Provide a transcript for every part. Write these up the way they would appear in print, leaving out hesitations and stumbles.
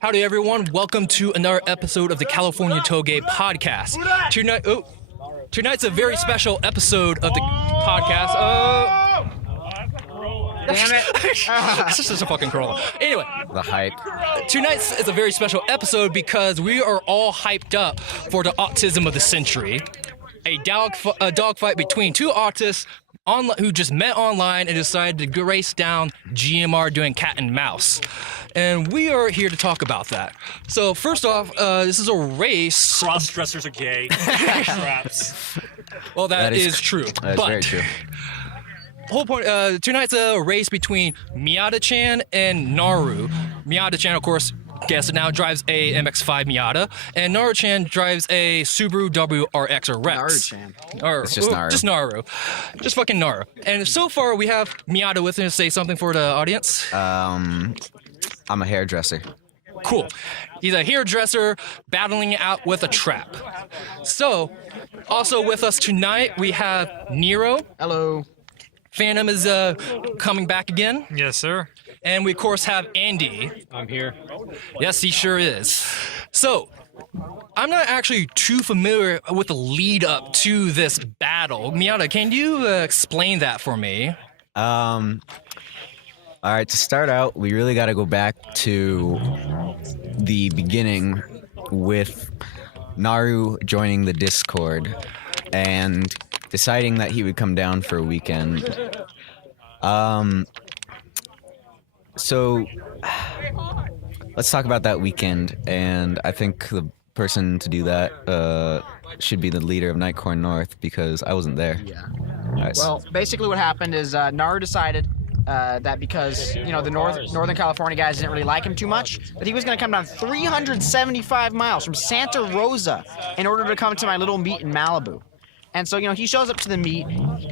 Howdy, everyone. Welcome to another episode of the Californian Touge podcast. Tonight's a very special episode of the podcast. Damn it. This is a fucking crawl. Anyway, The hype. tonight's is a very special episode because we are all hyped up for the autism of the century. A dogfight between two autists who just met online and decided to race down GMR doing cat and mouse. And we are here to talk about that. So first off, this is a race. Cross-dressers are gay. Traps. Well, that is true. That is very true. Whole point. Tonight's a race between Miata-chan and Naru. Miata-chan, of course, guess it now, drives a MX-5 Miata, and Naru-chan drives a Subaru WRX or Rex. Naru-chan. It's just Naru. Just Naru. Just fucking Naru. And so far, we have Miata with him to say something for the audience. I'm a hairdresser. Cool. He's a hairdresser battling it out with a trap. So, also with us tonight, we have Nero. Hello. Phantom is coming back again. Yes, sir. And we, of course, have Andy. I'm here. Yes, he sure is. So, I'm not actually too familiar with the lead up to this battle. Miata, can you explain that for me? All right, to start out, we really got to go back to the beginning with Naru joining the Discord and deciding that he would come down for a weekend. So let's talk about that weekend, and I think the person to do that should be the leader of Nightcorn North because I wasn't there. Yeah. All right, Well, basically what happened is Naru decided that because, the Northern California guys didn't really like him too much, that he was going to come down 375 miles from Santa Rosa in order to come to my little meet in Malibu. And so, he shows up to the meet.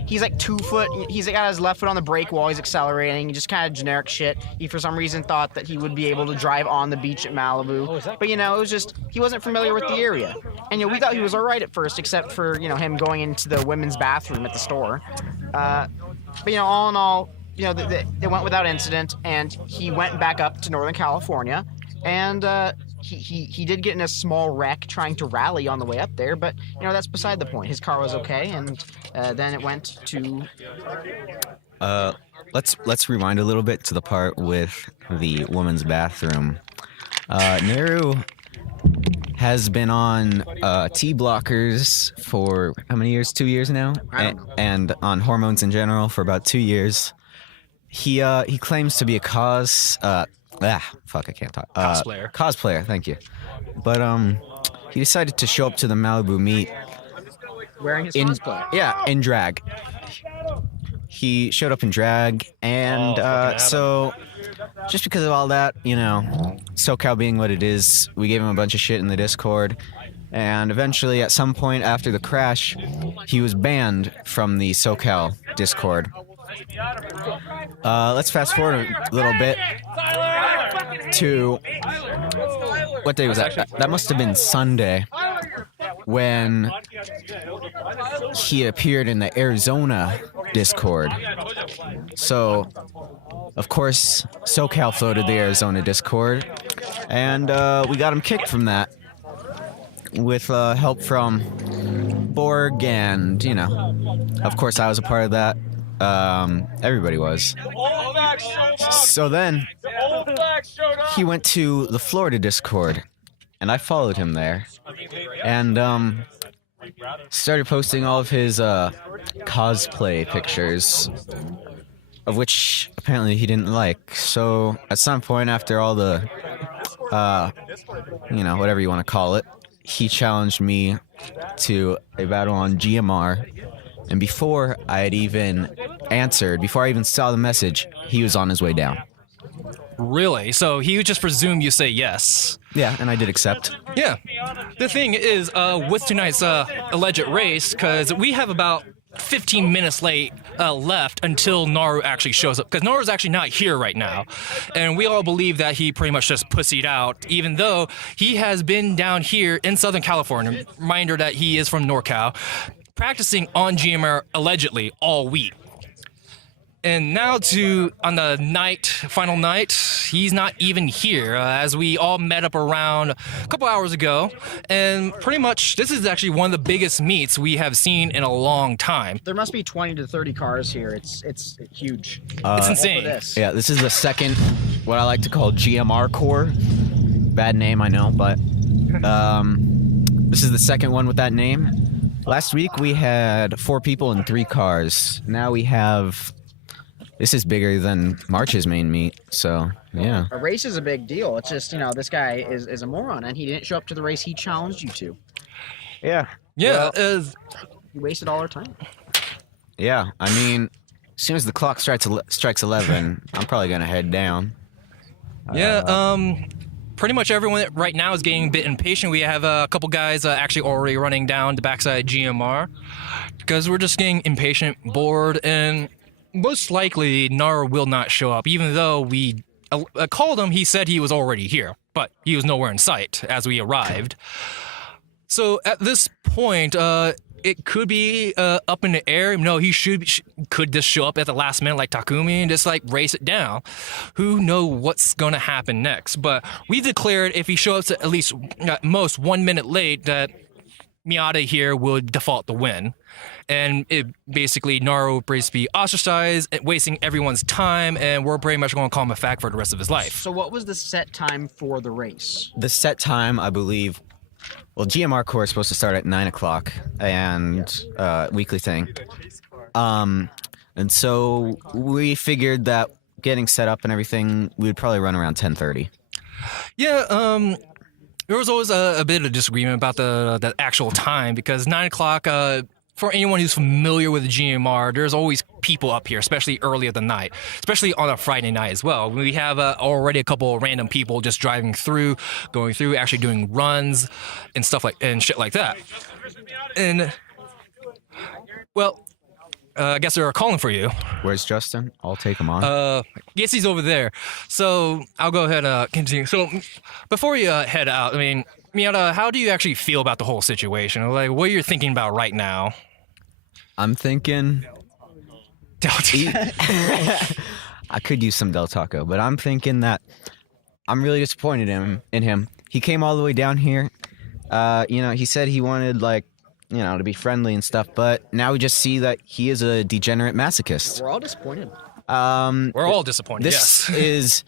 He's like 2 foot. He's got his left foot on the brake while he's accelerating. Just kind of generic shit. He, for some reason, thought that he would be able to drive on the beach at Malibu. But, it was just, he wasn't familiar with the area. And, we thought he was all right at first, except for, him going into the women's bathroom at the store. But, all in all, it went without incident. And he went back up to Northern California. And, He did get in a small wreck trying to rally on the way up there, but that's beside the point. His car was okay, and then it went to. let's rewind a little bit to the part with the women's bathroom. Naru has been on T blockers for how many years? 2 years now, I don't know. And on hormones in general for about 2 years. He claims to be a I can't talk. Cosplayer, thank you. But he decided to show up to the Malibu meet Wearing his cosplay. Yeah, in drag. He showed up in drag, and so just because of all that, SoCal being what it is, we gave him a bunch of shit in the Discord, and eventually, at some point after the crash, he was banned from the SoCal Discord. Let's fast forward a little bit to what day was that? That must have been Sunday when he appeared in the Arizona Discord. So, of course, SoCal floated the Arizona Discord, and we got him kicked from that with help from Borg, and of course, I was a part of that. Everybody was. So then he went to the Florida Discord, and I followed him there, and started posting all of his cosplay pictures, of which apparently he didn't like. So at some point, after all the whatever you want to call it, he challenged me to a battle on GMR. And before I had even answered, before I even saw the message, he was on his way down. Really? So he would just presume you say yes. Yeah, and I did accept. Yeah. The thing is, with tonight's alleged race, because we have about 15 minutes left until Naru actually shows up, because Naru's actually not here right now, and we all believe that he pretty much just pussied out, even though he has been down here in Southern California. Reminder that he is from NorCal, practicing on GMR allegedly all week. And now on the final night, he's not even here, as we all met up around a couple hours ago. And pretty much, this is actually one of the biggest meets we have seen in a long time. There must be 20 to 30 cars here. It's huge. It's insane. Yeah, this is the second, what I like to call GMR core. Bad name, I know, but this is the second one with that name. Last week we had 4 people in 3 cars. Now we have... This is bigger than March's main meet, so yeah. A race is a big deal. It's just, this guy is a moron, and he didn't show up to the race he challenged you to. Yeah. Yeah. He wasted all our time. Yeah, I mean, as soon as the clock strikes 11, I'm probably going to head down. Pretty much everyone right now is getting a bit impatient. We have a couple guys actually already running down the backside GMR because we're just getting impatient, bored, and most likely Naru will not show up. Even though we called him, he said he was already here, but he was nowhere in sight as we arrived. So at this point, it could be up in the air. No, he could just show up at the last minute like Takumi and just race it down. Who knows what's going to happen next? But we declared if he shows up at least at most 1 minute late that Miata here would default the win. And it basically, Naru would basically be ostracized, wasting everyone's time, and we're pretty much going to call him a fag for the rest of his life. So what was the set time for the race? The set time, I believe... Well, GMR core is supposed to start at 9 o'clock, and weekly thing. And so we figured that getting set up and everything, we would probably run around 10:30. Yeah, there was always a bit of disagreement about the actual time, because 9 o'clock, for anyone who's familiar with the GMR, there's always people up here, especially early of the night, especially on a Friday night as well. We have already a couple of random people just driving through, going through, actually doing runs and stuff and shit like that. And, well, I guess they're calling for you. Where's Justin? I'll take him on. Yes, he's over there. So I'll go ahead and continue. So before you head out, I mean, Miata, how do you actually feel about the whole situation? Like, what are you thinking about right now? I'm thinking... I could use some Del Taco, but I'm thinking that I'm really disappointed in him. He came all the way down here. He said he wanted, to be friendly and stuff, but now we just see that he is a degenerate masochist. We're all disappointed. We're all disappointed, this yes.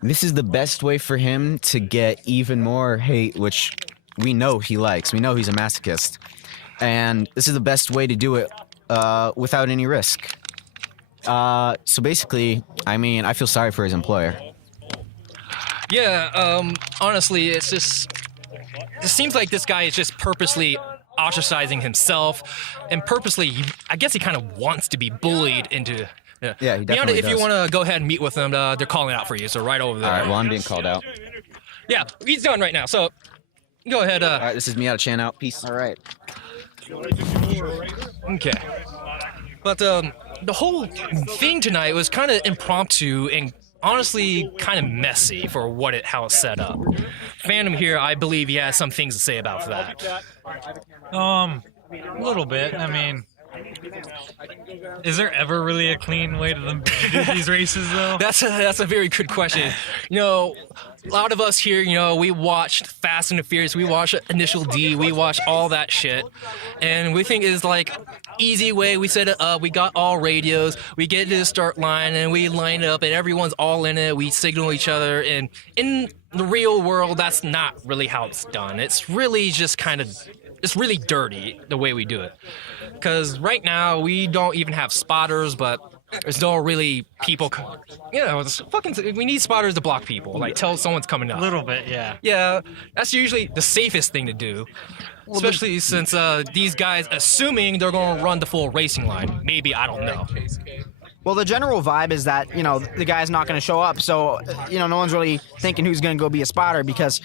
This is the best way for him to get even more hate, which we know he likes. We know he's a masochist. And this is the best way to do it without any risk. So basically, I feel sorry for his employer. Yeah, honestly, it seems like this guy is just purposely ostracizing himself, and purposely, I guess he kind of wants to be bullied into... Yeah, he definitely Miata, if does. you want to go ahead and meet with them, they're calling out for you, so right over there. All right, well, I'm being called out. Yeah, he's done right now, so go ahead. All right, this is Miata Chan out. Peace. All right. Okay. But the whole thing tonight was kind of impromptu and honestly kind of messy for how it's set up. Phantom here, I believe he has some things to say about that. A little bit. Is there ever really a clean way to do these races, though? That's a very good question. A lot of us here, we watched Fast and the Furious, we watched Initial D, we watched all that shit, and we think it's easy way. We set it up, we got all radios, we get to the start line, and we line up, and everyone's all in it, we signal each other, and in the real world, that's not really how it's done. It's really just it's really dirty the way we do it. Because right now, we don't even have spotters, but there's no really people... we need spotters to block people. Tell someone's coming up. A little bit, yeah. Yeah, that's usually the safest thing to do. Especially since these guys, assuming they're going to run the full racing line. Maybe, I don't know. Well, the general vibe is that, the guy's not going to show up, so, no one's really thinking who's going to go be a spotter, because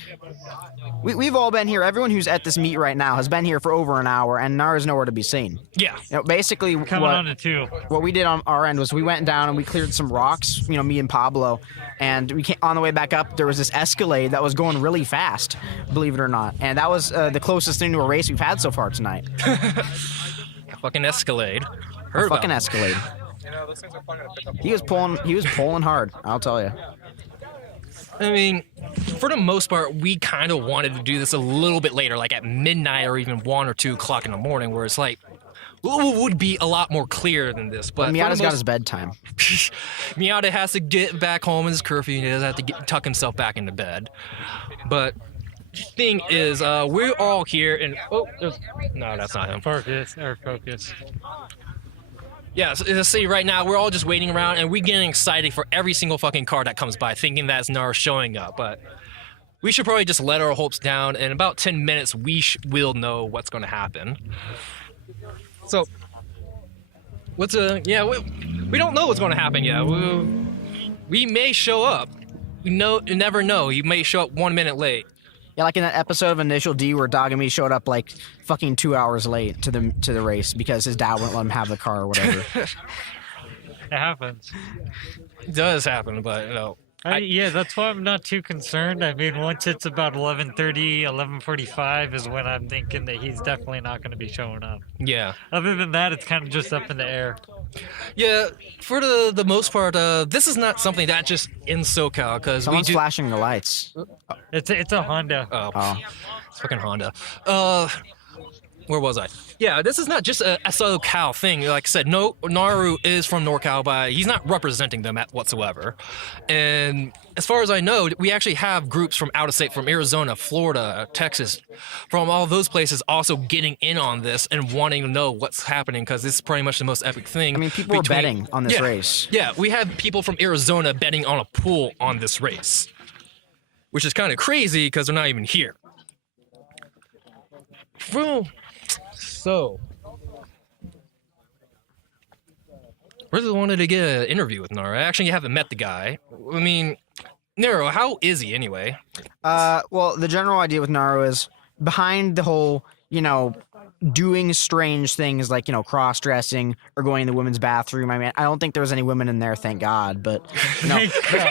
we've all been here. Everyone who's at this meet right now has been here for over an hour, and Naru's nowhere to be seen. Yeah. Basically, Coming on to 2. What we did on our end was we went down and we cleared some rocks, me and Pablo, and on the way back up, there was this Escalade that was going really fast, believe it or not, and that was the closest thing to a race we've had so far tonight. Fucking Escalade. Fucking Escalade. He was pulling hard, I'll tell you. I mean, for the most part, we kind of wanted to do this a little bit later, like at midnight or even 1 or 2 o'clock in the morning, where it's like, would be a lot more clear than this. But Miata's got his bedtime. Miata has to get back home in his curfew. He doesn't have to tuck himself back into bed. But thing is, we're all here, and no, that's not him. Focus. Yeah, so let's see, right now, we're all just waiting around, and we're getting excited for every single fucking car that comes by, thinking that's Naru showing up, but we should probably just let our hopes down. In about 10 minutes, we will know what's going to happen. So, we don't know what's going to happen yet. We may show up. You never know. You may show up 1 minute late. Yeah, like in that episode of Initial D where Dogami showed up like fucking 2 hours late to the race because his dad wouldn't let him have the car or whatever. It happens. It does happen, but Yeah, that's why I'm not too concerned. I mean, once it's about 11:30, 11:45 is when I'm thinking that he's definitely not going to be showing up. yeah. Other than that, it's kind of just up in the air. Yeah, for the most part, this is not something that just in SoCal, because we Someone's do... flashing the lights. It's a Honda. Oh. It's fucking Honda. Where was I? Yeah, this is not just a SoCal thing. Like I said, no, Naru is from NorCal, but he's not representing them whatsoever. And as far as I know, we actually have groups from out of state, from Arizona, Florida, Texas, from all those places also getting in on this and wanting to know what's happening, because this is pretty much the most epic thing. I mean, people are betting on this race. Yeah, we have people from Arizona betting on a pool on this race, which is kind of crazy because they're not even here. So, really wanted to get an interview with Naru. I actually haven't met the guy. I mean, Naru, how is he anyway? Well, the general idea with Naru is behind the whole, doing strange things like, cross-dressing or going to the women's bathroom. I mean, I don't think there was any women in there, thank God. But,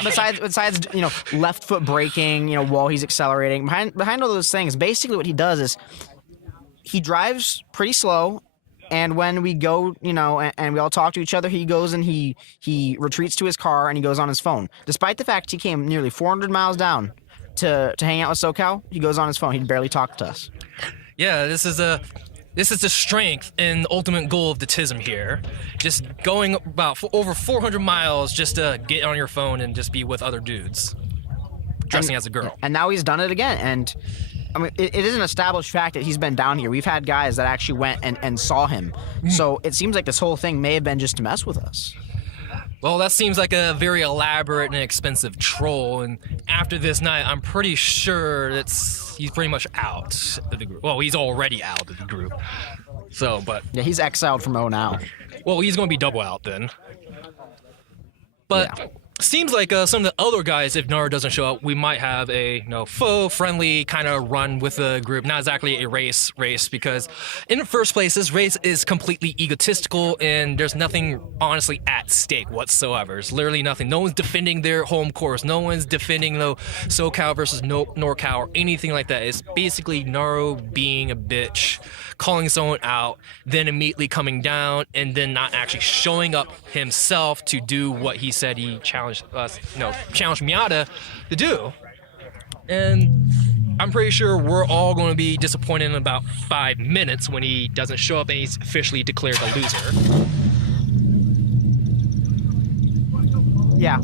besides, left foot braking, while he's accelerating, behind all those things, basically what he does is he drives pretty slow, and when we go, and we all talk to each other, he goes and he retreats to his car and he goes on his phone. Despite the fact he came nearly 400 miles down to hang out with SoCal, he goes on his phone. He'd barely talk to us. Yeah, this is the strength and the ultimate goal of the Tism here. Just going about over 400 miles just to get on your phone and just be with other dudes, dressing as a girl. And now he's done it again, and I mean, it is an established fact that he's been down here. We've had guys that actually went and saw him. So it seems like this whole thing may have been just to mess with us. Well, that seems like a very elaborate and expensive troll, and after this night, I'm pretty sure he's pretty much out of the group. Well, he's already out of the group. So, but... Yeah, he's exiled from O now. Well, he's going to be double out then. But... Yeah. Seems like some of the other guys, if Naru doesn't show up, we might have a faux friendly kind of run with the group. Not exactly a race, because in the first place, this race is completely egotistical and there's nothing honestly at stake whatsoever. There's literally nothing. No one's defending their home course. No one's defending SoCal versus NorCal or anything like that. It's basically Naru being a bitch, calling someone out, then immediately coming down, and then not actually showing up himself to do what he said he challenged Miata to do. And I'm pretty sure we're all going to be disappointed in about 5 minutes when he doesn't show up and he's officially declared a loser. Yeah.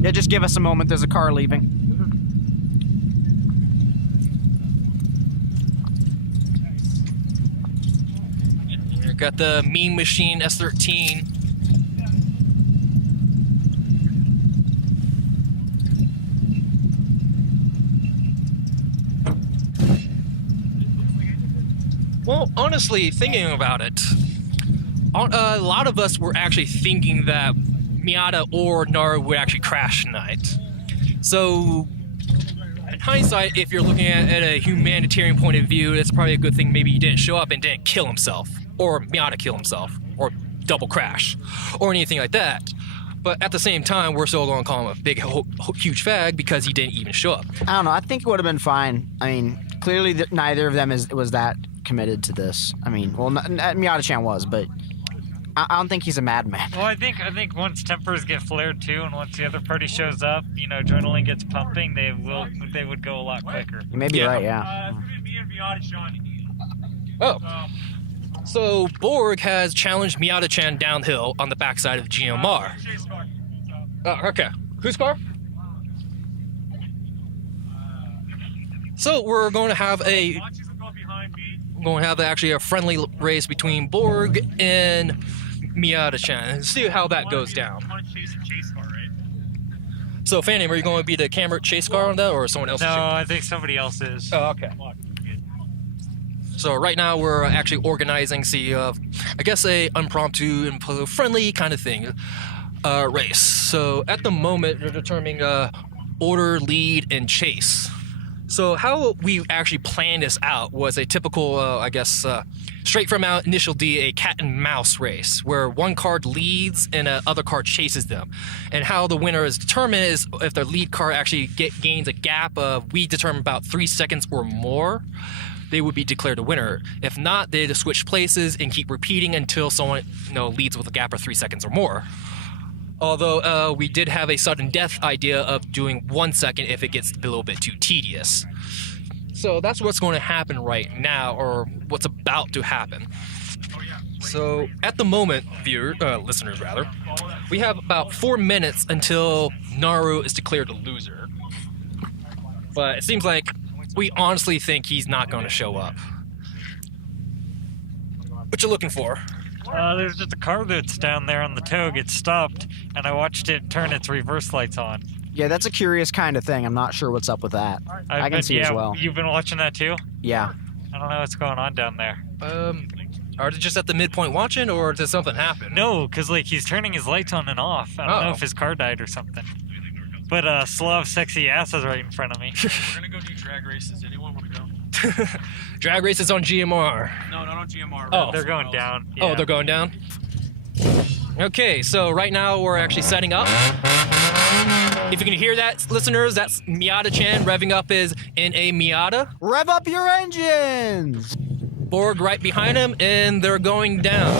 Yeah, just give us a moment. There's a car leaving. We've got the Mean Machine S13. Well, honestly, thinking about it, a lot of us were actually thinking that Miata or Naru would actually crash tonight. So, in hindsight, if you're looking at a humanitarian point of view, it's probably a good thing maybe he didn't show up and didn't kill himself, or Miata kill himself, or double crash, or anything like that. But at the same time, we're still going to call him a big, huge fag because he didn't even show up. I don't know. I think it would have been fine. I mean, clearly neither of them was that committed to this. I mean, well, Miata-chan was, but I don't think he's a madman. Well, I think once tempers get flared too, and once the other party shows up, adrenaline gets pumping, they would go a lot quicker. You may be right, yeah. Oh. So Borg has challenged Miata-chan downhill on the backside of GMR. Oh, okay. Whose car? So we're going to have actually a friendly race between Borg and Miata-chan and see how that goes down. So Phantom, are you going to be the camera chase car on that, or someone else? No, I think somebody else is. Oh, okay. So right now we're actually organizing, I guess a impromptu and friendly kind of thing, race. So at the moment we're determining order, lead, and chase. So how we actually planned this out was a typical, straight from out Initial D, a cat and mouse race, where one card leads and other card chases them. And how the winner is determined is if the lead card actually gains a gap of, we determine about 3 seconds or more, they would be declared a winner. If not, they just switch places and keep repeating until someone leads with a gap of 3 seconds or more. Although we did have a sudden death idea of doing 1 second if it gets a little bit too tedious. So that's what's going to happen right now, or what's about to happen. So at the moment, listeners rather, we have about 4 minutes until Naru is declared a loser. But it seems like we honestly think he's not going to show up. What you looking for? There's just a car that's down there on the Touge. It stopped, and I watched it turn its reverse lights on. Yeah, that's a curious kind of thing. I'm not sure what's up with that. I can see as well. You've been watching that too? Yeah. I don't know what's going on down there. Are they just at the midpoint watching, or does something happen? No, because he's turning his lights on and off. I don't know if his car died or something. But Slav sexy ass is right in front of me. We're gonna go do drag races. Anyone want to go? Drag races on GMR. No, not on GMR. Oh, they're going down. Yeah. Oh, they're going down? Okay, so right now we're actually setting up. If you can hear that, listeners, that's Miata-chan revving up in a Miata. Rev up your engines! Borg right behind him, and they're going down.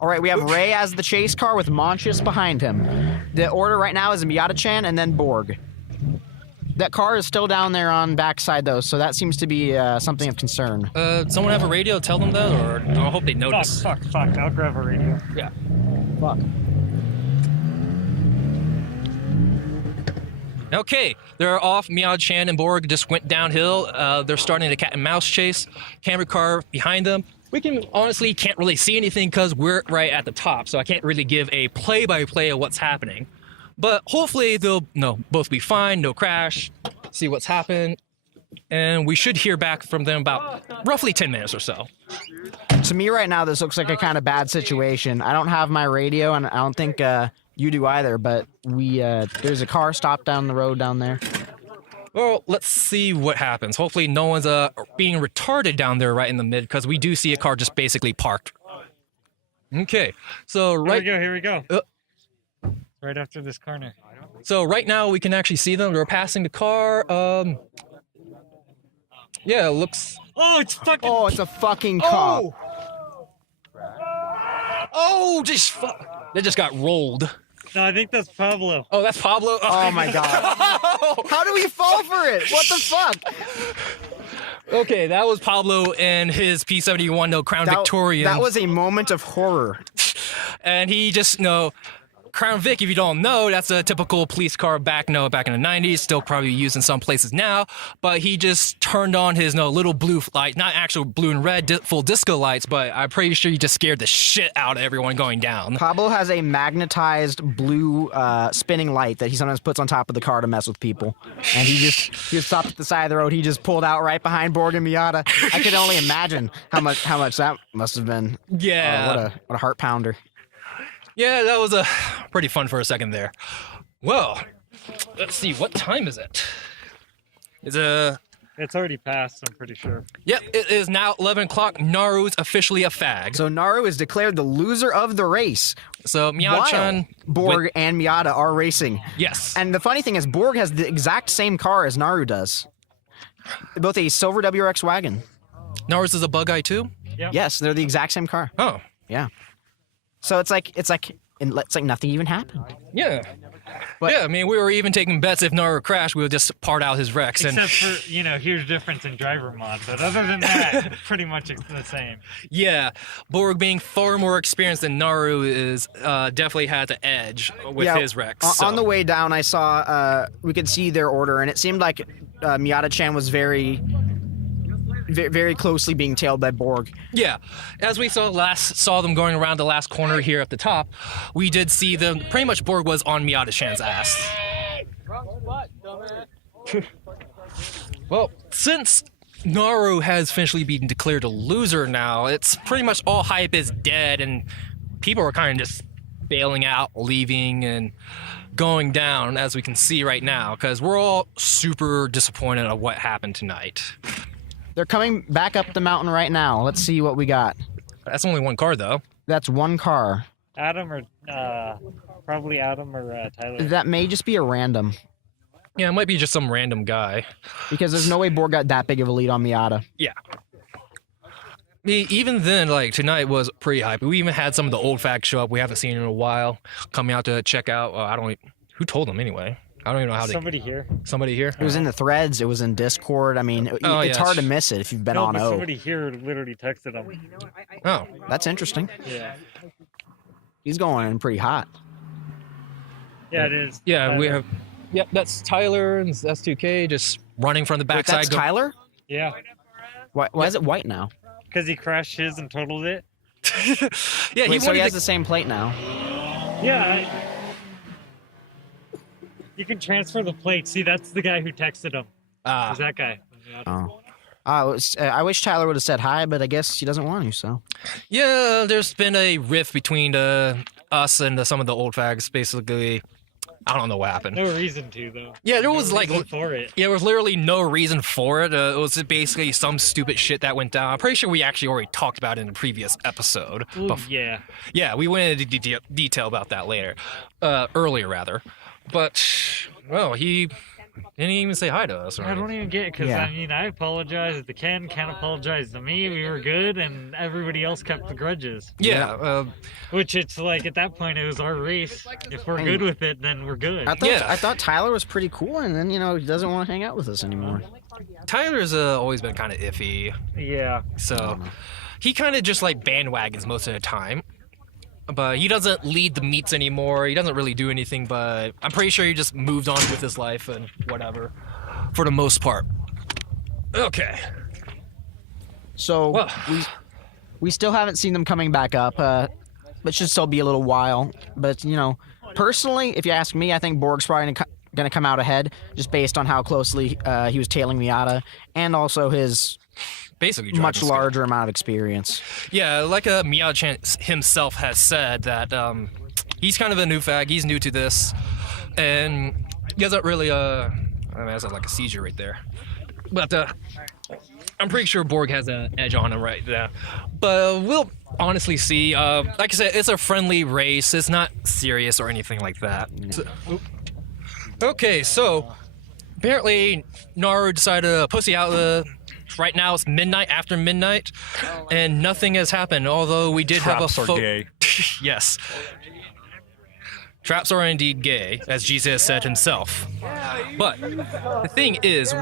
All right, we have Ray as the chase car with Montius behind him. The order right now is Miata-chan and then Borg. That car is still down there on backside, though, so that seems to be something of concern. Someone have a radio tell them that, or I hope they notice. Fuck. I'll grab a radio. Yeah. Fuck. Okay, they're off. Miata-chan and Borg just went downhill. They're starting a cat and mouse chase. Camera car behind them. We can't really see anything because we're right at the top, so I can't really give a play-by-play of what's happening. But hopefully they'll both be fine, no crash, see what's happened, and we should hear back from them about roughly 10 minutes or so. To me right now, this looks like a kind of bad situation. I don't have my radio, and I don't think you do either, but there's a car stopped down the road down there. Well, let's see what happens. Hopefully no one's being retarded down there right in the mid, because we do see a car just basically parked. Okay, so Here we go. Right after this corner. So right now we can actually see them. They're passing the car. Yeah, it looks... Oh, it's fucking... Oh, it's a fucking cop. Oh, they just got rolled. No, I think that's Pablo. Oh, that's Pablo? Oh my god. How do we fall for it? What the fuck? Okay, that was Pablo and his P71 Crown Victorian. That was a moment of horror. And he just, Crown Vic, if you don't know, that's a typical police car back in the 90s, still probably used in some places now, but he just turned on his little blue light, not actual blue and red full disco lights, but I'm pretty sure he just scared the shit out of everyone going down. Pablo has a magnetized blue spinning light that he sometimes puts on top of the car to mess with people, and he stopped at the side of the road. He just pulled out right behind Borg and Miata. I could only imagine how much that must have been. Yeah. What a heart pounder. Yeah, that was pretty fun for a second there. Well, let's see, what time is it? It's It's already passed, I'm pretty sure. Yep, it is now 11 o'clock. Naru's officially a fag. So Naru is declared the loser of the race. So Miata-chan... Borg and Miata are racing. Yes. And the funny thing is, Borg has the exact same car as Naru does. Both a silver WRX wagon. Naru's is a bug eye too? Yep. Yes, they're the exact same car. Oh. Yeah. So it's like nothing even happened. Yeah. But- yeah, I mean, we were even taking bets if Naru crashed, we would just part out his wrecks. Except for, huge difference in driver mod. But other than that, pretty much the same. Yeah, Borg being far more experienced than Naru is definitely had the edge with his wrecks. On the way down, I saw we could see their order, and it seemed like Miata-chan was very closely being tailed by Borg. Yeah, as we saw them going around the last corner here at the top, we did see them. Pretty much Borg was on Miata-chan's ass. Well, since Naru has officially been declared a loser now, it's pretty much all hype is dead, and people are kind of just bailing out, leaving, and going down, as we can see right now, because we're all super disappointed at what happened tonight. They're coming back up the mountain right now. Let's see what we got. That's only one car, though. That's one car. Probably Adam or Tyler. That may just be a random, Yeah, it might be just some random guy. because there's no way Borg got that big of a lead on Miata. Yeah. Even then, tonight was pretty hype. We even had some of the old facts show up we haven't seen in a while, coming out to check out. Who told them anyway? I don't even know how Somebody here. Somebody here? It was in the threads. It was in Discord. I mean, it's hard to miss it if you've been on but O. somebody here literally texted him. Oh. That's interesting. Yeah. He's going in pretty hot. Yeah, it is. Yeah, Tyler. we have... Yep, that's Tyler and that's 2K just running from the Wait, backside. that's Tyler? Yeah, Why is it white now? because he crashed his and totaled it. Yeah, Wait, so he wanted has to... the same plate now. Yeah. You can transfer the plate. See, that's the guy who texted him. Ah. Is that guy? Oh. I wish Tyler would have said hi, but I guess he doesn't want to, so. Yeah, there's been a rift between us and some of the old fags, basically. I don't know what happened. No reason to, though. Yeah, there was No reason for it. Yeah, there was literally no reason for it. It was basically some stupid shit that went down. I'm pretty sure we actually already talked about it in a previous episode. Ooh, yeah. Yeah, we went into detail about that earlier rather. But, well, he didn't even say hi to us. I don't even get it, because, Yeah. I apologized to Ken apologized to me. We were good, and everybody else kept the grudges. Yeah, Which it's like, at that point, it was our race. If we're good with it, then we're good. I thought Tyler was pretty cool, and then, he doesn't want to hang out with us anymore. Tyler's always been kind of iffy. Yeah. So he kind of just bandwagons most of the time. But he doesn't lead the meets anymore. He doesn't really do anything, but I'm pretty sure he just moved on with his life and whatever for the most part. Okay. So Well. we still haven't seen them coming back up, but should still be a little while. But, personally, if you ask me, I think Borg's probably going to come out ahead just based on how closely he was tailing Miata and also his Basically much driving skill. larger amount of experience. Yeah, like Miata-chan himself has said that he's kind of a new fag. He's new to this, and he doesn't really. I that's like a seizure right there. But I'm pretty sure Borg has an edge on him right there. But we'll honestly see. Like I said, it's a friendly race. It's not serious or anything like that. Okay, so apparently Naru decided to pussy out right now it's after midnight, and nothing has happened, although we did Traps have are gay. Yes. Traps are indeed gay, as Jesus said himself. But the thing is,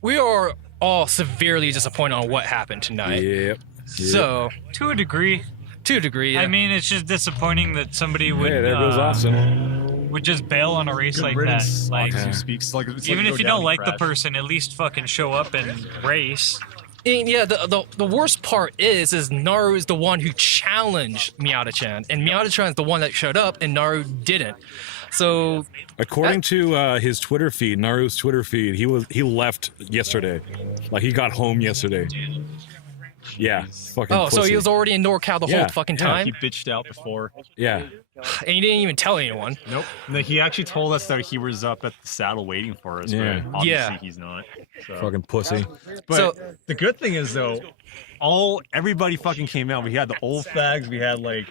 we are all severely disappointed on what happened tonight. Yep. So, To a degree. to a degree, I mean, it's just disappointing that somebody would Hey, there goes Austin. would just bail on a race like riddance. that. Like, Who speaks like it's even like if go you down don't and like the crash. person, at least fucking show up and race. and yeah, the worst part is Naru is the one who challenged Miata-chan, and Miata-chan is the one that showed up, and Naru didn't. So, According to his Twitter feed, Naru's Twitter feed, he left yesterday. Like he got home yesterday. Yeah. Fucking Oh, so pussy. he was already in NorCal the Yeah, whole fucking yeah, time, He bitched out before. Yeah. and he didn't even tell anyone. Nope. No, he actually told us that he was up at the saddle waiting for us, Yeah. but obviously Yeah. he's not. So. Fucking pussy. But So- the good thing is though, everybody fucking came out. We had the old fags. We had like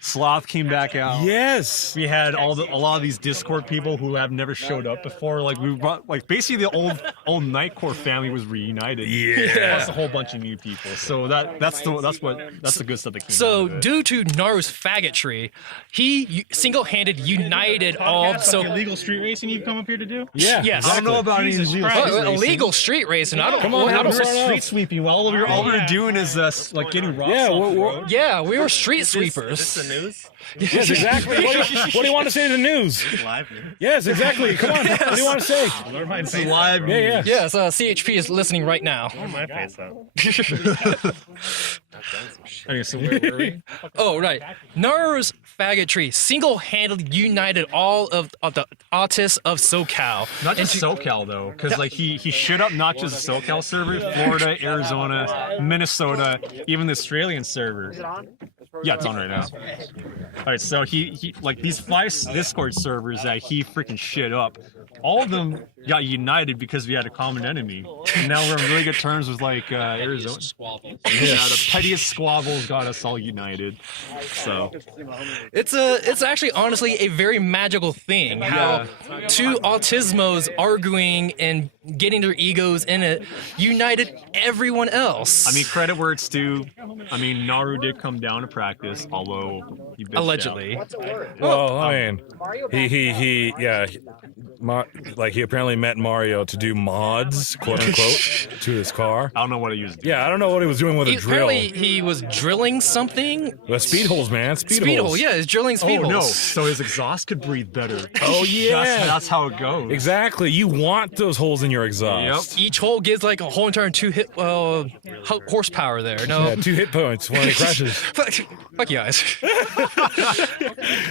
Sloth came back out. Yes. We had a lot of these Discord people who have never showed up before. Like we brought like basically the old Nightcore family was reunited. Yeah. Plus a whole bunch of new people. So that's the good stuff that came out So, of it. due to Naru's faggotry, he single-handed united all. So, illegal street racing you've come up here to do? Yeah. Yes. I don't know about any illegal Oh, street racing. illegal street racing. I don't. Come on, what- how We're does that street sweeping. All we're doing is like getting rocks Yeah, off the what- road. Yeah, we were street sweepers. Yes, exactly. What do you want to say to the news? Yes, exactly. Come on. What do you want to say? This is live. Yeah, yeah. Yes, CHP is listening right now. Okay, so where were we? Oh, right. Naru's faggotry single-handedly united all of the autists of SoCal. Not just SoCal though, because like he shit up not just the SoCal server, Florida, Arizona, Minnesota, even the Australian server. Yeah, it's on right now. All right, so he like these 5 Discord servers that he freaking shit up. All of them got united because we had a common enemy. And now we're on really good terms with like Arizona. Yeah, the pettiest squabbles got us all united. So It's actually honestly a very magical thing how two autismos arguing and getting their egos in it united everyone else. I mean, credit where it's due. I mean, Naru did come down to practice, although he bitched allegedly. Well, I mean, he like he apparently met Mario to do mods, quote unquote, to his car. I don't know what he was doing. Yeah, I don't know what he was doing with a drill. Apparently he was drilling something. Well, speed holes, man. Speed Speed hole, holes. yeah, he's drilling speed Oh no! holes. So his exhaust could breathe better. Oh yeah. That's how it goes. Exactly. You want those holes in your exhaust. Each hole gives like a whole entire 2 horsepower there. No, Yeah, 2 hit points when it crashes. fuck you guys.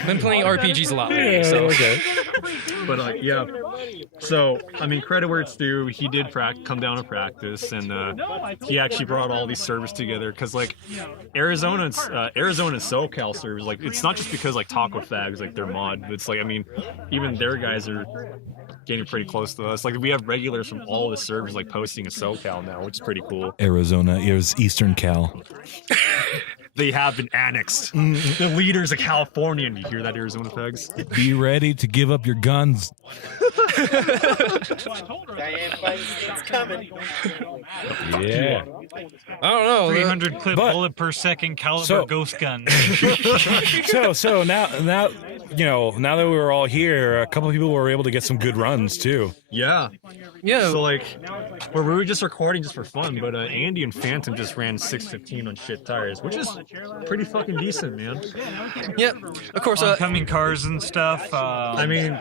Been playing RPGs a lot lately, Yeah, so okay. But yeah. So I mean, credit where it's due. He did come down to practice, and he actually brought all these servers together. Cause like Arizona and SoCal servers, like it's not just because like Taco Fags like they're mod. It's like I mean, even their guys are getting pretty close to us. Like we have regulars from all the servers like posting in SoCal now, which is pretty cool. Arizona is Eastern Cal. They have been annexed. The leaders of California. And you hear that, Arizona Fags? Be ready to give up your guns. Yeah. I don't know. 300 clip But- bullet per second caliber So- ghost gun. So now you know, now that we were all here, a couple of people were able to get some good runs too. Yeah. Yeah, So like, we were just recording just for fun, but Andy and Phantom just ran 615 on shit tires, which is pretty fucking decent, man. yeah. Of course, Oncoming cars and stuff. I mean,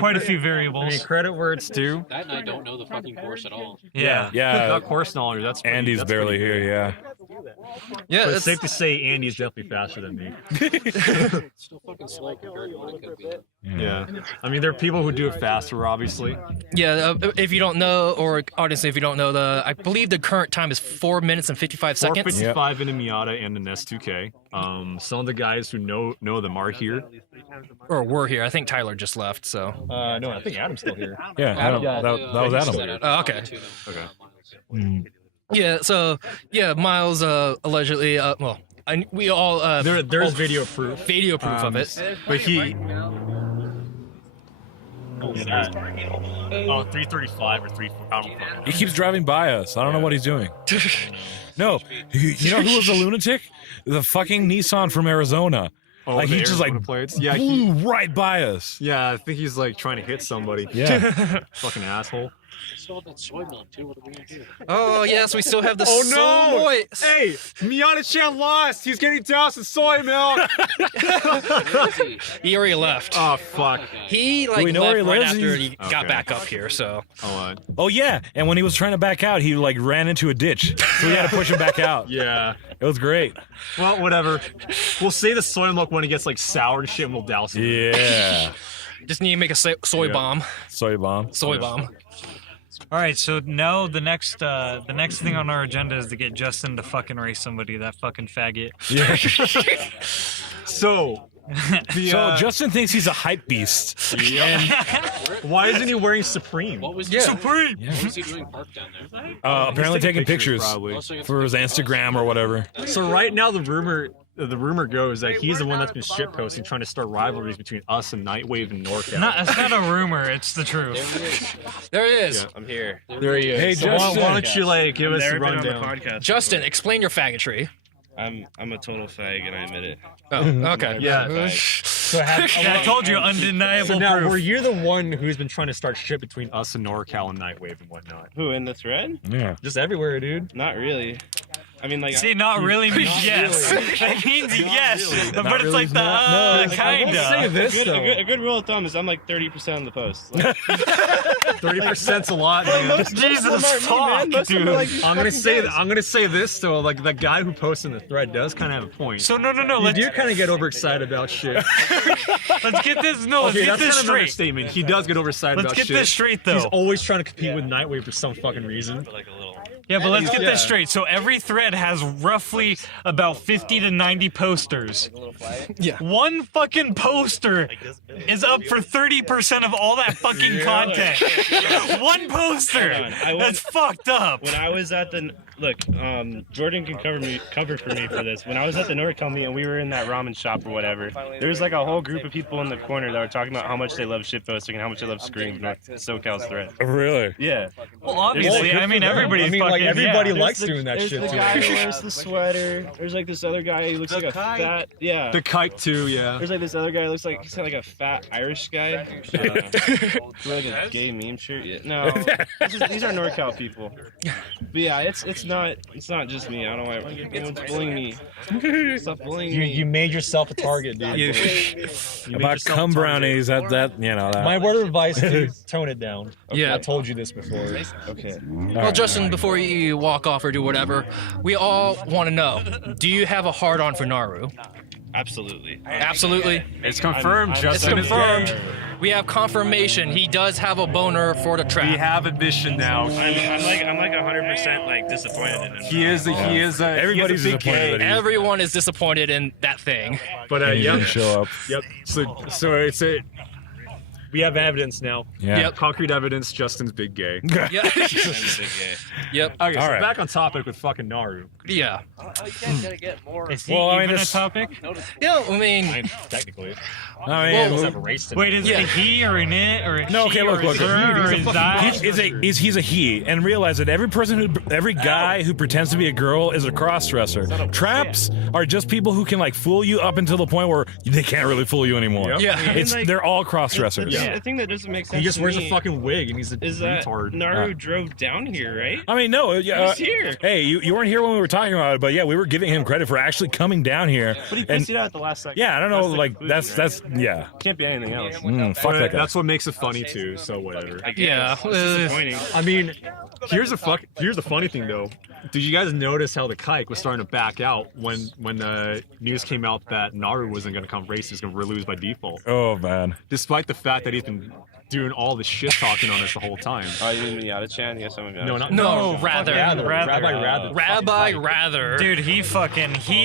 quite a few I mean, variables. credit where it's due. That and I don't know the fucking course at all. Yeah. Yeah. Not course knowledge. That's pretty, Andy's that's barely pretty here, yeah. yeah. But it's It's, safe to say Andy's definitely faster than me. It's still fucking slow compared to what it could be. Yeah. I mean, there are people who do it faster, obviously. yeah. If you don't know, or honestly, if you don't know, I believe the current time is 4 minutes and 55 seconds. 455 in a Miata and an S2K. Some of the guys who know them are here. Or were here. I think Tyler just left. So. No, I think Adam's still here. Yeah, Adam, that was Adam. Oh, okay. Okay. Yeah. So yeah, Miles allegedly. We all There's video proof. video proof of it. But he. What was that? Oh, 335 or 3. I don't know. He keeps driving by us. I don't know what he's doing. No, you know who was a lunatic? The fucking Nissan from Arizona. Oh, Like the he just Arizona like plates. Yeah, flew right by us. yeah. I think he's like trying to hit somebody. Yeah. Fucking asshole. Still have that soy milk too. What are we gonna do? Oh yes, we still have the Oh no! soy. Hey, Miata-chan lost. He's getting doused in soy milk. Where is he? He already left. Oh fuck. He we know where left he right lives? after he got Okay. back up here. So Oh, Oh yeah, and when he was trying to back out, he like ran into a ditch, so we had to push him back out. yeah. It was great. Well, whatever. We'll say the soy milk when it gets like sour and shit, and we'll douse it. Yeah. just need to make a soy Yeah. bomb. Soy bomb. Soy bomb. All right, so now the next thing on our agenda is to get Justin to fucking race somebody, that fucking faggot. Yeah. So, So Justin thinks he's a hype beast. why isn't he wearing Supreme? What was he Supreme. What was he doing parked down there? Apparently He's taking pictures probably. for his Instagram or whatever. So right now the rumor goes that he's the one that's been shit posting, trying to start rivalries between us and Nightwave and NorCal. It's not a rumor, it's the truth. There it is. I'm here. There he is. Hey, So why Justin. don't you like give us a Never been on the rundown? podcast. Justin, explain your faggotry. I'm a total fag and I admit it. Oh, okay. Yeah. So I told you, undeniable So now, proof. were you the one who's been trying to start shit between us and NorCal and Nightwave and whatnot? Who in the thread? Yeah. Just everywhere, dude. Not really. I mean, like, See, not really means Not yes. really. That means yes, really. but it's like the I will say kinda. this a though. good rule of thumb is I'm like 30% of the posts. Like, 30%'s a lot, man. Jesus, fuck, dude. I'm gonna say this though. Like the guy who posted in the thread does kind of have a point. So no, you let's do kind of get overexcited about shit. get this. No, let's Okay, get that's this kind of an straight. understatement. He does get overexcited Let's about get shit. this straight He's though. always trying to compete with Nightwave for some fucking reason. Yeah, but let's get Yeah. this straight. So every thread has roughly about 50 to 90 posters. Yeah. One fucking poster is up for 30% of all that fucking content. One poster. Hold on, I That's fucked up. when I was at the Jordan can cover for me for this. When I was at the NorCal meet and we were in that ramen shop or whatever, there was like a whole group of people in the corner that were talking about how much they love shitposting and how much they love screwing SoCal's thread. Really? Yeah. Well, obviously, I mean, everybody's fucking, everybody yeah. likes doing that There's shit the too. guy who wears the sweater. There's like this other guy who looks like a fat. Yeah. The kite too, yeah. There's like this other guy who looks like he's kind of like a fat Irish guy. Like a gay meme shirt. Yeah. No, these are NorCal people. But yeah, it's not just me. I don't know why anyone's bullying me. Stop bullying me. You made yourself a target, dude. You made About yourself cum a target. brownies, that you know that. My word of advice, dude, tone it down. Yeah. I told you this before. Okay. Well, Justin, before you walk off or do whatever, we all want to know: do you have a hard-on for Naru? Absolutely. Absolutely. It's confirmed, I'm- It's Justin. is confirmed. gay. We have confirmation. He does have a boner for the We trap. have admission now. I'm like 100% like disappointed in him. He is a Everybody's he is a big disappointed gay. that he- Everyone is disappointed in that thing. But He yep, didn't show up. yep. So it's a. We have evidence now. Yeah. Yep. Concrete evidence. Justin's big gay. Yeah. I'm a big gay. Yep. Okay, so All right. back on topic with fucking Naru. Yeah. Is he Well, I mean, even a this- topic? Yeah. I mean, Technically, I Well, mean, let's have a race today. Wait, is Yeah. it a he or an it or a No, she okay, look, or a look, her or is that? he's a he, and realize that every guy who pretends to be a girl is a cross-dresser. Traps are just people who can like fool you up until the point where they can't really fool you anymore. yeah. They're all cross-dressers. The thing that doesn't make sense He just to wears me a fucking wig and he's a is that retard. Naru drove down here, right? I mean, no, He's here. Hey, you weren't here when we were talking about it, but yeah, we were giving him credit for actually coming down here. But he and pissed it out at the last second. yeah, I don't know, the like conclusion, that's right? yeah. Can't be anything else. Fuck that guy. That's what makes it funny too. So whatever. I guess. Yeah. It's disappointing. I mean, here's the funny thing though. Did you guys notice how the kike was starting to back out when news came out that Naru wasn't going to come race? He's going to lose by default, Oh man. despite the fact that he's been doing all the shit talking on us the whole time. Oh, you mean Miata-chan? Yes, I'm No, not No, rather. Rabbi Rather. Rabbi rather. Dude, he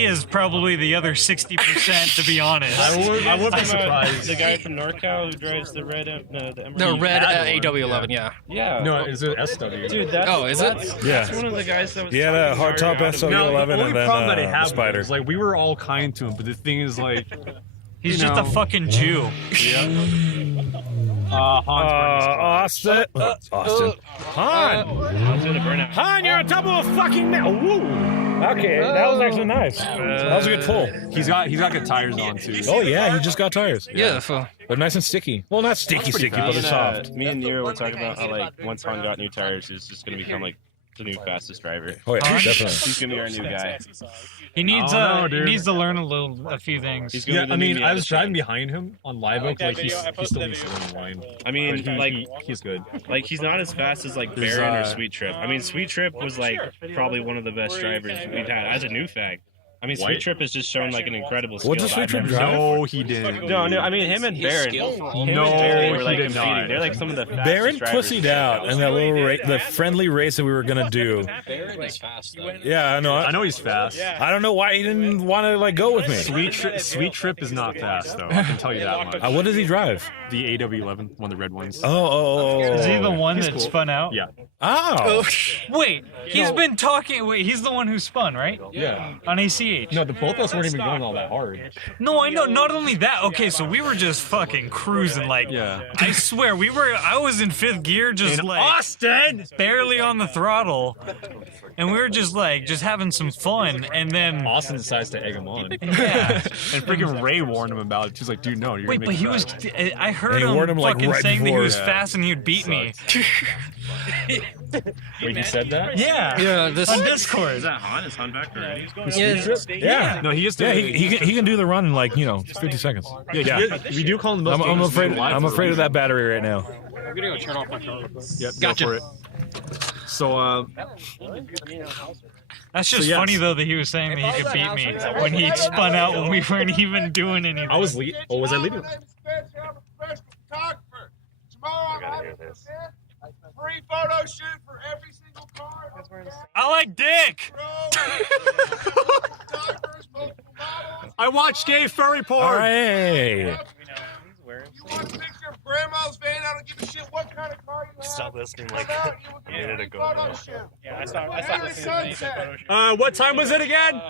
is probably the other 60%, to be honest. I wouldn't be The surprised. guy from NorCal who drives the red, the Emerald. The red had one, AW11. Yeah. Yeah. No, it's an SW. Dude, that's. Oh, is it? That's Yeah. one of the guys that was. He had a talking hard top Naru out of- SW11 Now, the only and then problem that he the had spider. was like we were all kind to him, but the thing is like, He's you just a know. fucking Jew. Austin. Austin. Han. I'm doing a burnout. Han, you're on top of a fucking mountain. Woo. Okay, that was actually nice. That was a good pull. he's got good tires on too. Oh yeah, he just got tires. Yeah. So, They're nice and sticky. Well, not sticky, but they're soft. Me and Naru were talking about how like once Han got new tires, he's just gonna become like the new fastest driver. Oh yeah, definitely. He's gonna be our new guy. He needs I don't know, he dude. needs to learn a few things. He's gonna Yeah, be I the new mean, I was Miata-chan. driving behind him on Live Oak, like he still needs to learn the line. I mean, But he's good. like he's not as fast as like There's, Baron or Sweet Trip. I mean, Sweet Trip was like probably one of the best drivers we've had as a new fag. I mean, Sweet White? Trip has just shown like an incredible skill. What does that Sweet I've Trip never drive? seen. No, he didn't. No, I mean him and Baron. skillful. Him No, and Baron were he like did competing. not. They're like some of the fastest Baron drivers. pussied out in that little the friendly race that we were gonna do. Baron is fast though. Yeah, I know. I know he's fast. I don't know why he didn't want to like go with me. Sweet Trip is not fast though. I can tell you that much. What does he drive? The AW11, one of the red ones. Oh. Is he the one He's that cool. spun out? Yeah. Oh. Wait, he's been talking. Wait, he's the one who spun, right? Yeah. On ACH. No, the both of us weren't even going all that hard. No, I know. Not only that. Okay, so we were just fucking cruising. Like, Yeah. I swear, I was in fifth gear, just like Austin! barely on the throttle, and we were just having some fun. And then, Austin decides to egg him on. yeah. And freaking Ray warned him about it. She's like, dude, no, you're Wait, gonna but make he it was. fast. I heard And he him warned him, like, fucking right saying that he before. was Yeah. fast and he'd beat me. Wait, he said that? Yeah. Yeah, this. On Discord. Is that Han? Is Han back already? Yeah. No, he is Yeah, doing he can do the run in like 50 seconds. Yeah, we do call him the most I'm dangerous afraid man alive I'm for a afraid of reason. that battery right now. I'm gonna go turn off my car. Yep, Gotcha. go for it. So, That's just yes. funny though that he was saying that he could beat me when he spun out when we weren't even doing anything. I was leading. Oh, was I leading? Tomorrow I'm having an event, free photo shoot for every single car. I like dick. I watched gay furry porn. All right. You want a picture of grandma's van? I don't give a shit what kind of car you have. Stop listening like Come out, you will a get a minute free ago. photo shoot. Yeah, I stopped Here listening is to the sunset. What time was it again?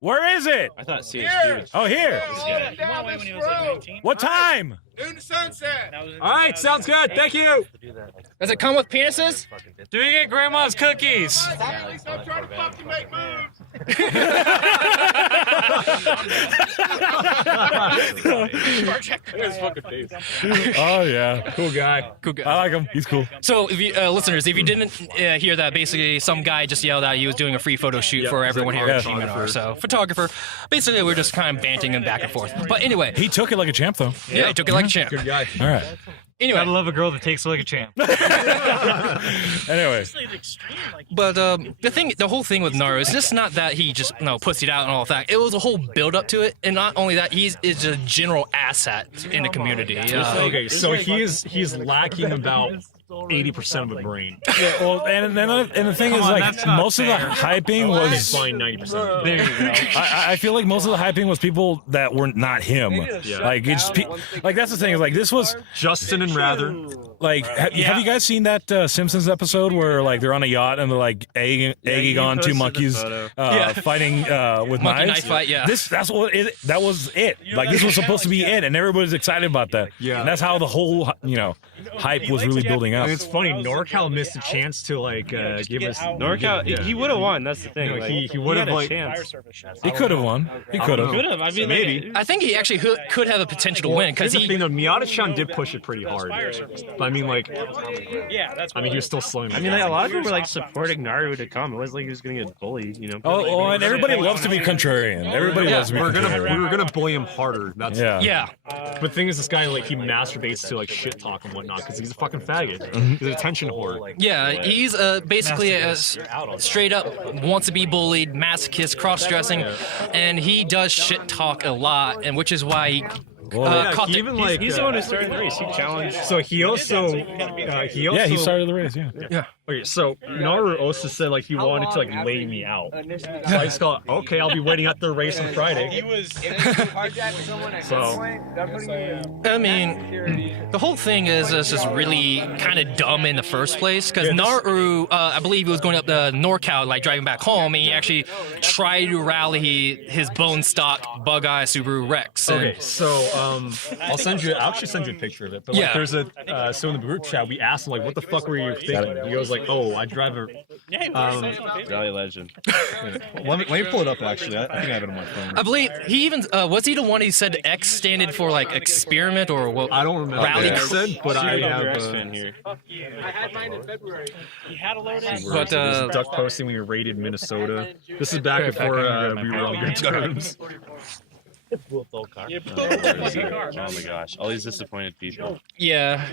Where is it? I thought CHP Here. was. Oh, here. All down this road. What time? Noon to sunset. All right, sounds good. Thank you. Does it come with penises? Do we get grandma's cookies? At least I'm trying to fucking make moves. Oh yeah. Cool guy. Cool guy. I like him. He's cool. So, if you, listeners, if you didn't hear that, basically some guy just yelled out he was doing a free photo shoot Yep, for he's everyone like here a at Team photographer. So, photographer. Basically, we're just kind of banting him back and forth. But anyway, He took it like a champ though. yeah, he took it like a champ. Good guy. All right. Anyway, Gotta love a girl that takes it like a champ. Anyway. but the whole thing with Naru is just not that he just pussied out and all of that. It was a whole build up to it, and not only that, he's a general asset in the community. Okay, so he's lacking about 80% of a brain. Yeah, well, and the thing is, on, like, that's not most of the fair. hyping He's was. fine 90%. There you go. I feel like most of the hyping was people that were not him. Yeah. Like it's like that's the thing is like this was Justin and Rather. like have you guys seen that Simpsons episode where like they're on a yacht and they're like egging on two posted the monkeys photo. fighting with Monkey knives? knife fight, yeah. That was it. Like this was supposed to be it, and everybody's excited about that. Yeah. And that's how the whole hype was really building up. And it's funny, NorCal missed a chance to like give us NorCal, Yeah. he would have won. That's the thing. No, like, he would have had a like chance. He could have won. He could have. Could have. I mean, maybe. I think he actually could have a potential win because Here's the thing he. though, Miata-chan did push it pretty hard. But I mean, like, he was still slowing. I mean, like, a lot of people were like supporting Naru to come. It was like he was gonna get bullied, you know. Oh, and everybody loves to be contrarian. Everybody loves to be we contrarian. were gonna bully him harder. That's Yeah. Yeah, But the thing is, this guy like he masturbates to like shit talk and whatnot because he's a fucking faggot. Mm-hmm. He's an attention whore. yeah, he's basically a straight up wants to be bullied, masochist, cross-dressing, and he does shit talk a lot, and which is why he Well, caught he the, even like He's the one who started the race. He challenged. So he also yeah, he started the race. Yeah. Okay, so Naru also said like he wanted to like lay me out. So I just thought, okay, I'll be waiting at the race on Friday. So I mean, the whole thing is just really kind of dumb in the first place because Yeah, this- Naru, I believe he was going up the NorCal, like driving back home, and he actually tried to rally his bone stock bug-eye Subaru Rex. And, okay, so I'll actually send you a picture of it. But like, Yeah. there's so in the group chat we asked him like, what the fuck were you thinking? He goes like, oh, I drive a. Rally legend. Let me pull it up actually. I think I have it on my phone. I believe he even was he the one who said X standed for like experiment or what? I don't remember Rally what it said, but I have. fan here. I had mine in February. But, This is duck posting when we raided Minnesota. This is back before we were on good terms. Oh my gosh, all these disappointed people. Yeah.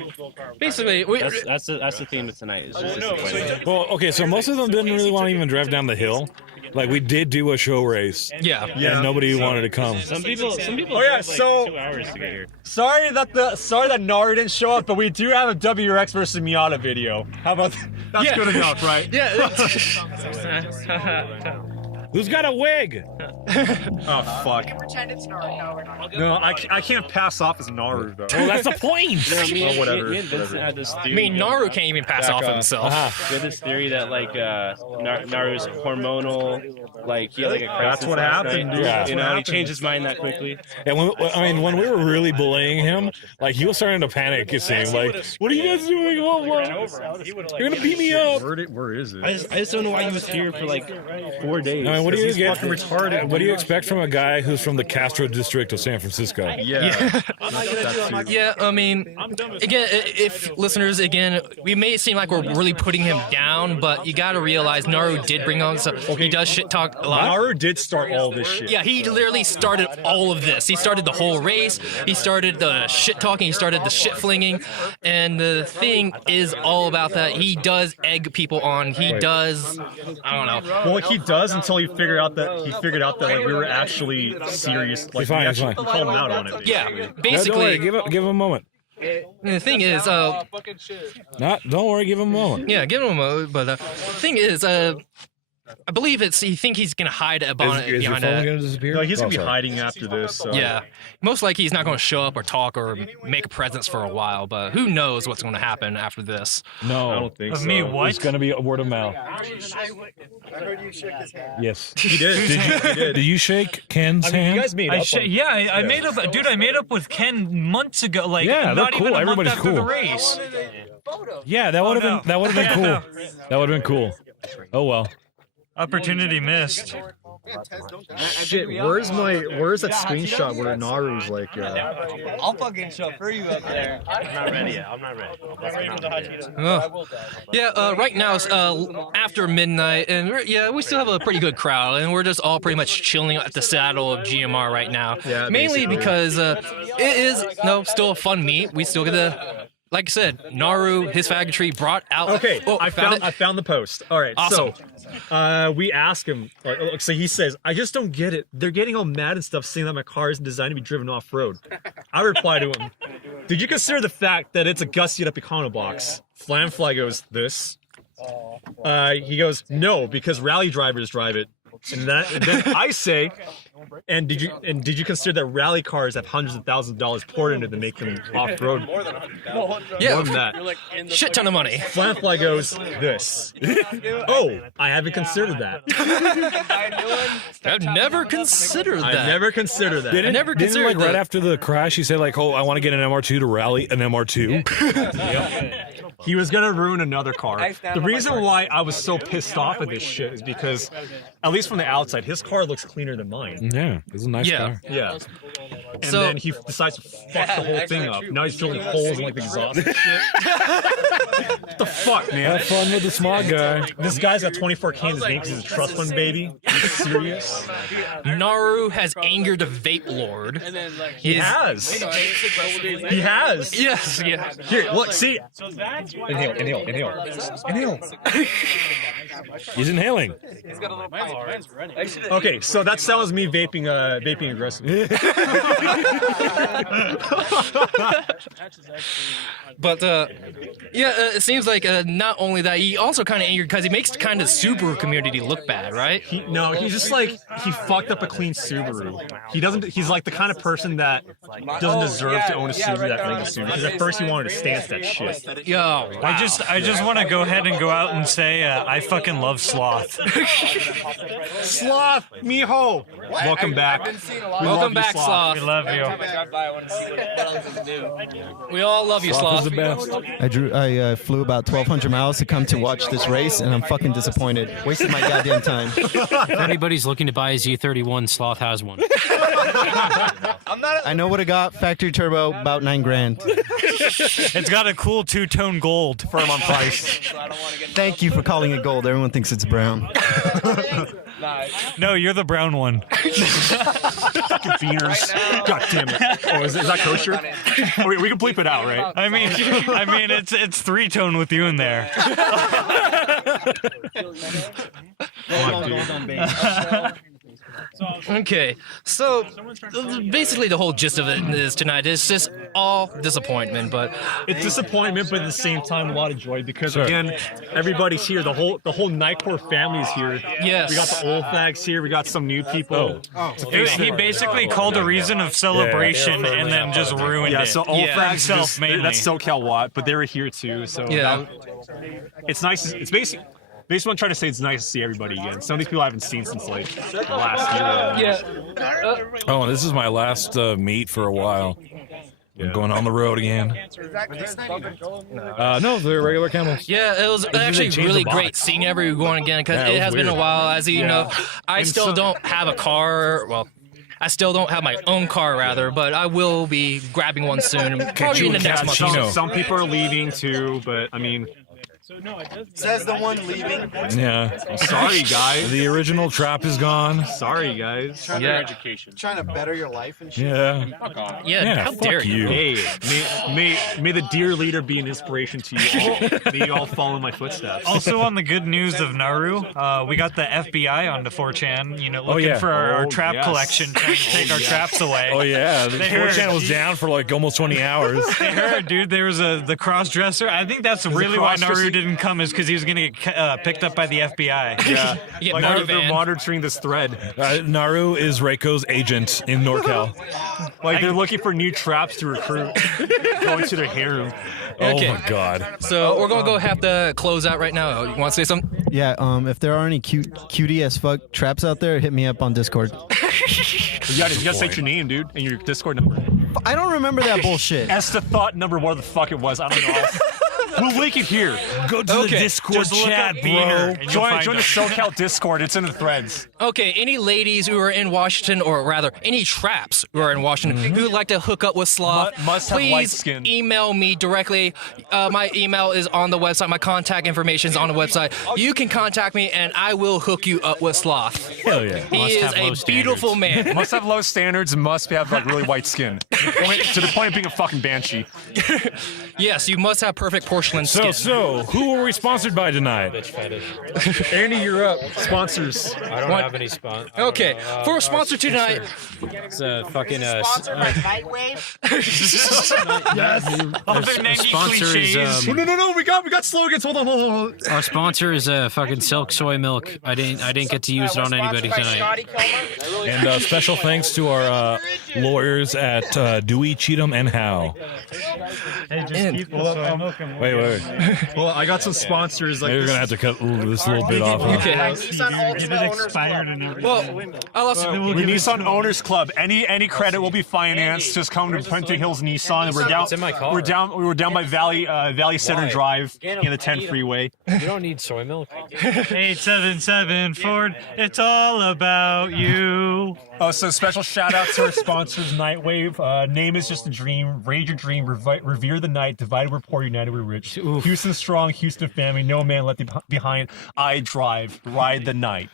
Basically, That's the theme of tonight. Is just disappointed. Well, okay, so most of them didn't really want to even drive down the hill. Like, we did do a show race. yeah. And nobody wanted to come. Some people. Oh yeah, drove, like, so 2 hours to get here. sorry that Naru didn't show up, but we do have a WRX versus Miata video. How about that? That's Yeah. good enough, right? Yeah. Who's got a wig? Oh fuck. Pretend it's Naru. No, we're not. No, I can't pass off as Naru though. Well, that's the point. Me, whatever, Me and Vincent whatever. had this theory. I mean, Naru can't even pass off himself. Uh-huh. We had this theory that like Naru's hormonal, like he had like a crisis. That's what last happened, night. dude. That's You what know, and he happened. changed his mind that quickly. And when we were really belaying him, like, he was starting to panic, it seemed. Like, what are you guys doing? Oh, you're gonna beat me up. Where is it? I just don't know why he was here for like 4 days. I mean, what do you He's get? fucking retarded. What do you expect from a guy who's from the Castro district of San Francisco? Yeah. Yeah, I mean, again, if listeners, again, we may seem like we're really putting him down, but you gotta realize Naru did bring on some. He does shit talk a lot. Naru did start all this shit. Yeah, he literally started all of this. He started the whole race. He started the shit talking. He started the shit flinging. And the thing is all about that. He does egg people on. He does. I don't know. Well, he does until he figured out that like we were actually serious. Like He's fine, we he's actually fine. called him out on it. Yeah, No, don't worry. basically. Give him a moment. The thing is, Don't worry. Give him a moment. yeah, give him a moment. But the thing is, I believe it's. You think he's gonna hide a bonnet Is your behind phone it. gonna disappear? No, he's gonna be sorry. hiding after this. So. Yeah, most likely he's not going to show up or talk or make a presence for a while. But who knows what's going to happen after this? No, I don't think Of so. me, what? It's gonna be a word of mouth. Yes. He did. He did. Do you shake Ken's hand? You guys made up. I made up, dude. I made up with Ken months ago. Like, Yeah, they're not cool. even a month Everybody's after the cool. race. Yeah, that would have no. been that would have been Yeah, cool. no. That would have been cool. Oh well. Opportunity missed. Shit, where's that screenshot where Naru's like, I'll fucking chauffeur you up there. I'm not ready yet. I'm not ready. Yeah, right now it's after midnight, and we still have a pretty good crowd, and we're just all pretty much chilling at the saddle of GMR right now. Yeah, mainly basically. because it is still a fun meet. We still get to, like I said, Naru, his faggotry brought out. okay, Oh, I found the post. All right, Awesome. so we ask him. So he says, "I just don't get it. They're getting all mad and stuff, saying that my car isn't designed to be driven off road." I reply to him, "Did you consider the fact that it's a gussied up Econo box?" Flamfly goes, "This." He goes, "No, because rally drivers drive it." And then I say, and did you consider that rally cars have hundreds of thousands of dollars poured into them to make them off road? Yeah, More than that. shit ton of money. Flamfly goes, "This." Oh, I haven't considered that. I've never considered that. I never considered that. I never Didn't considered like right that. after the crash, he said like, "Oh, I want to get an MR2 to rally an MR2." He was gonna ruin another car. The reason why I was so pissed off at this shit is because, at least from the outside, his car looks cleaner than mine. Yeah, it's a nice Yeah. car. Yeah. And So- then he decides to fuck the whole thing up. Now he's drilling holes in like the exhaust and shit. What the fuck, man? Have fun with the smog guy. This guy's got 24 cans of name because he's a trust fund baby. Are you serious? Naru has angered the vape lord. He has. He has. Yes, yeah. Here, look, see. Inhale. He's inhaling. Okay, so that sounds me vaping aggressive. But it seems like not only that, he also kind of angered because he makes kind of Subaru community look bad, right? He's just like, he fucked up a clean Subaru. He's like the kind of person that doesn't deserve to own a Subaru that can make a Subaru. Because at first he wanted to stance that shit. Yo, wow. I just want to go ahead and go out and say I fucking love sloth. Sloth, mijo. Welcome back. Welcome back, We Sloth. love you. We all love you, Sloth Sloth. is the best. I flew about 1,200 miles to come to watch this race, and I'm fucking disappointed. Wasted my goddamn time. If anybody's looking to buy a Z31, Sloth has one. I know what I got. Factory turbo, about $9,000. It's got a cool two-tone gold. Firm on price. Thank you for calling it gold. Everyone thinks it's brown. No, you're the brown one. Fucking fienders. God damn it. Oh, is that kosher? Oh, we can bleep it out, right? I mean, it's three-tone with you in there. Okay, so basically the whole gist of it is tonight is just all disappointment, but It's disappointment, but at the same time, a lot of joy because again, everybody's here. The whole Nightcore family is here. Yes. We got the old fags here. We got some new people. He basically called a reason of celebration and then just ruined it. Yeah, so old fags, himself mainly. that's SoCal Watt, but they were here too. So Yeah. it's nice. It's basically what I'm trying to say. It's nice to see everybody again. Some of these people I haven't seen since like the last year. Oh, this is my last meet for a while. I'm going on the road again. No, they're regular camels. yeah, it was actually change really the great box. seeing everyone again because Yeah, it it was has been a weird. while. As you know, I still don't have a car. Well, I still don't have my own car, rather, but I will be grabbing one soon, probably in the next month. or so. Some people are leaving too, but I mean, Says the one leaving. Yeah. sorry guys. The original trap is gone. Sorry guys. Yeah, Trying to better your life and shit. Yeah. yeah. How fuck dare you? Hey, may the dear leader be an inspiration to you all. May you all follow in my footsteps. Also, on the good news of Naru, we got the FBI onto 4chan, looking yeah. for our Oh, trap yes. collection, trying to take our traps away. Oh yeah. The They 4chan heard- was down for like almost 20 hours. I heard, dude, there was the cross-dresser. I think that's really why Naru cross-dresser- didn't come, is because he was going to get picked up by the FBI. Yeah, Yeah, like Naru they're van. monitoring this thread. Naru is Reiko's agent in NorCal. Like they're looking for new traps to recruit. Going to their harem. Okay. Oh my god. So we're gonna go have to close out right now. You want to say something? Yeah, if there are any cutie as fuck traps out there, hit me up on Discord. You gotta state your name, dude, and your Discord number. I don't remember that bullshit. Esta thought number, what the fuck it was. I don't know. We'll link it here. Go to Okay, the Discord just look chat, up Beaner bro. and you'll find Join the them. SoCal Discord. It's in the threads. Okay, any ladies who are in Washington, or rather, any traps who are in Washington who would like to hook up with Sloth, Must have please light skin. email me directly. My email is on the website. My contact information is on the website. You can contact me, and I will hook you up with Sloth. Hell yeah. He is have low a beautiful man. Must have low standards and must have like really white skin. To the point of being a fucking banshee. Yes, you must have perfect porcelain skin. So, who were we sponsored by tonight? Andy, you're up. Sponsors. I don't have any sponsor. Okay, for a sponsor tonight, It's fucking Sponsored by Nightwave. Other than any sponsor is cliches. No. We got slogans. Hold on. our sponsor is fucking Silk Soy Milk. I didn't get to use it on anybody tonight. And special thanks to our lawyers at Dewey, Cheatham, and Howe. Wait. Well, I got some sponsors. Like Maybe we're gonna have to cut this little bit off. okay. Well, I'll also. the Nissan Owners Club. Any credit will be financed. Just come to Puente Hills Nissan. We're down. It's in my car. We're down by Valley Center Drive in the 10 freeway. You don't need soy milk. 877 Ford, it's all about you. Oh, so special shout out to our sponsors, Nightwave. Name is just a dream. Raid your dream. Revere the night. Divided we're poor. United we're rich. Houston strong. Houston family. No man left behind. I drive. Ride the night.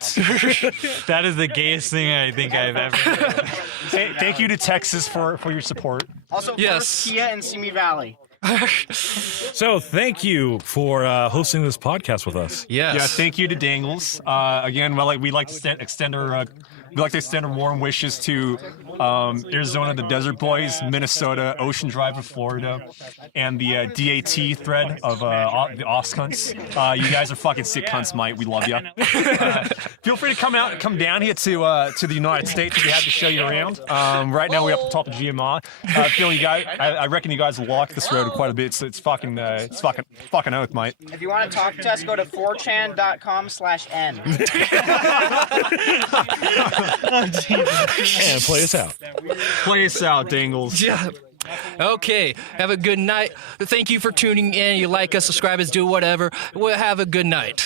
That is the gayest thing I think I've ever heard. Thank you to Texas for your support. Also, Yes. First Kia in Simi Valley. So, thank you for hosting this podcast with us. Yes. Yeah, thank you to Dangles. Again, we like to extend our warm wishes to Arizona, the Desert Boys, Minnesota, Ocean Drive of Florida, and the DAT thread of the Oss cunts. You guys are fucking sick cunts, mate. We love you. Feel free to come down here to the United States. We'd be happy to show you around. Right now we're up the top of GMR. Feeling you guys, I reckon you guys will walk this road quite a bit. So it's fucking oath, mate. If you want to talk to us, go to 4chan.com/n. And play us out. Play us out, Dangles. Yeah. Okay. Have a good night. Thank you for tuning in. You like us, subscribe us, do whatever. We'll have a good night.